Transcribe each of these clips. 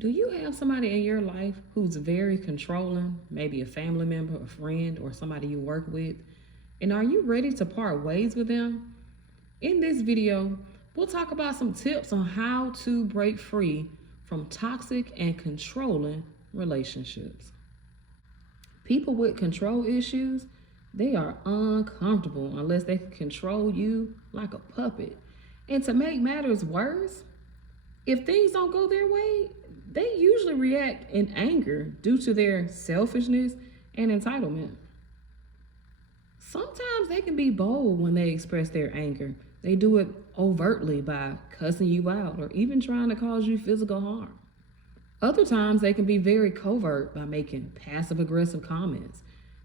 Do you have somebody in your life who's very controlling, maybe a family member, a friend, or somebody you work with? And are you ready to part ways with them? In this video, we'll talk about some tips on how to break free from toxic and controlling relationships. People with control issues, they are uncomfortable unless they can control you like a puppet. And to make matters worse, if things don't go their way, they usually react in anger due to their selfishness and entitlement. Sometimes they can be bold when they express their anger. They do it overtly by cussing you out or even trying to cause you physical harm. Other times they can be very covert by making passive aggressive comments,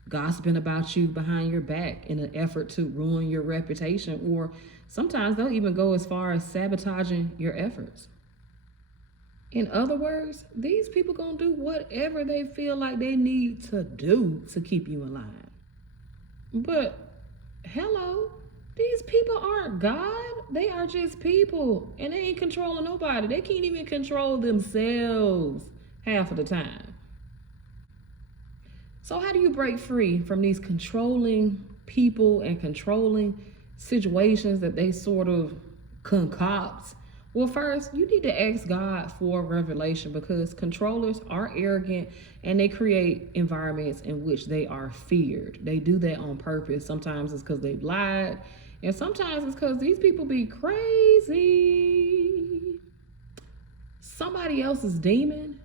gossiping about you behind your back in an effort to ruin your reputation, or sometimes they'll even go as far as sabotaging your efforts. In other words, these people gonna do whatever they feel like they need to do to keep you in line. But hello, these people aren't God. They are just people, and they ain't controlling nobody. They can't even control themselves half of the time. So how do you break free from these controlling people and controlling situations that they sort of concoct? Well, first, you need to ask God for revelation, because controllers are arrogant and they create environments in which they are feared. They do that on purpose. Sometimes it's because they've lied, and sometimes it's because these people be crazy. Somebody else's demon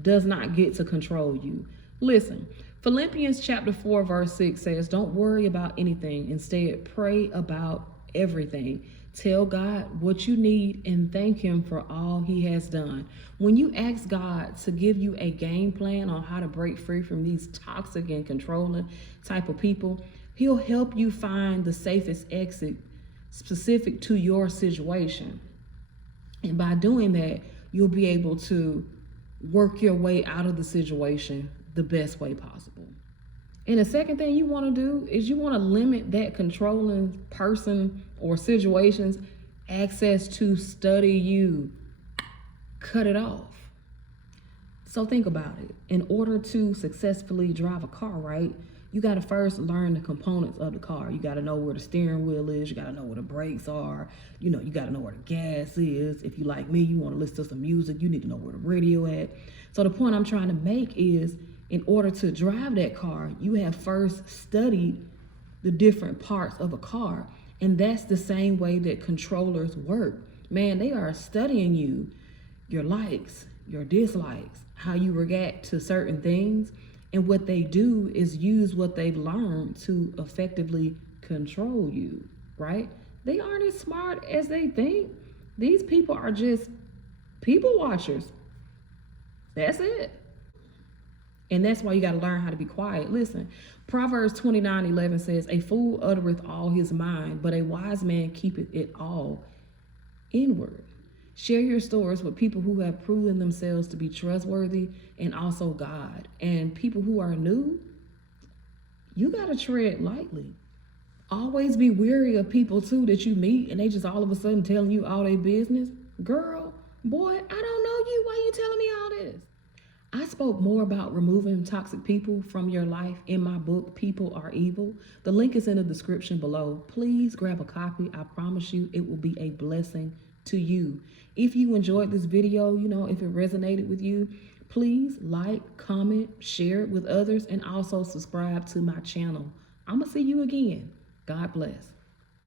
does not get to control you. Listen, Philippians chapter 4, verse 6 says, "Don't worry about anything. Instead, pray about everything. Tell God what you need and thank Him for all He has done." When you ask God to give you a game plan on how to break free from these toxic and controlling type of people, He'll help you find the safest exit specific to your situation. And by doing that, you'll be able to work your way out of the situation the best way possible. And the second thing you want to do is you want to limit that controlling person or situation's access to study you. Cut it off. So think about it. In order to successfully drive a car, right, you got to first learn the components of the car. You got to know where the steering wheel is. You got to know where the brakes are. You got to know where the gas is. If you like me, you want to listen to some music, you need to know where the radio at. So the point I'm trying to make is, in order to drive that car, you have first studied the different parts of a car. And that's the same way that controllers work. Man, they are studying you, your likes, your dislikes, how you react to certain things. And what they do is use what they've learned to effectively control you, right? They aren't as smart as they think. These people are just people watchers. That's it. And that's why you got to learn how to be quiet. Listen, Proverbs 29:11 says, "A fool uttereth all his mind, but a wise man keepeth it all inward." Share your stories with people who have proven themselves to be trustworthy and also God. And people who are new, you got to tread lightly. Always be wary of people too that you meet and they just all of a sudden telling you all their business. Girl, boy, I don't know you. Why you telling me all this? I spoke more about removing toxic people from your life in my book, People Are Evil. The link is in the description below. Please grab a copy. I promise you it will be a blessing to you. If you enjoyed this video, if it resonated with you, please like, comment, share it with others, and also subscribe to my channel. I'm going to see you again. God bless.